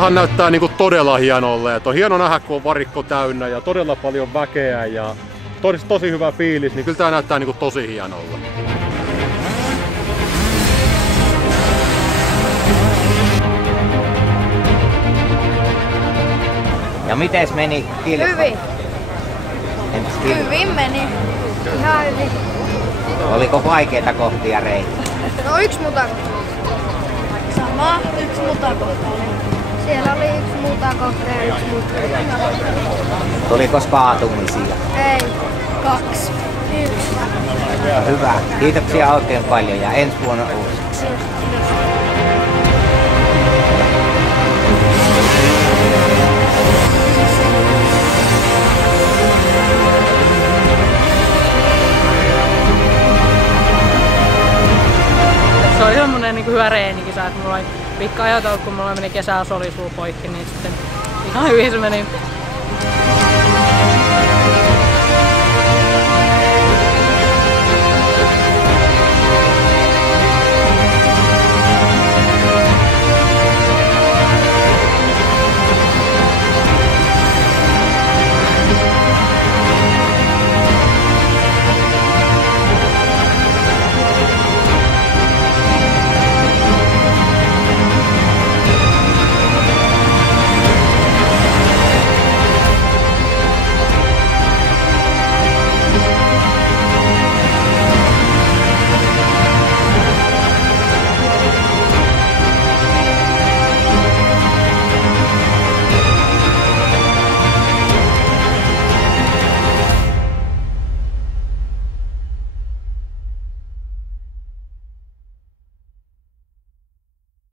Hän näyttää niinku todella hienolle. Et on hieno nähdä, kun on varikko täynnä ja todella paljon väkeä ja tosi hyvä fiilis, niin kyllä tää näyttää niinku tosi hienolle. Ja mites meni kilpailu? Hyvin. Hyvin meni. Ihan hyvin. Oliko vaikeita kohtia reitti? No yksi mutakohta. Sama, yksi mutakohta. Siellä oli yksi mutakohta ja yksi mutakohta. Tuliko kaatumisia? Ei. 2. 1. Hyvä. Kiitoksia oikein paljon ja ensi vuonna uusiksi. Se oli semmonen niin hyvä reenikisa, että mulla oli pikka ajatellut, kun mulla meni kesäsolisuu poikki, niin sitten ihan hyvin se meni.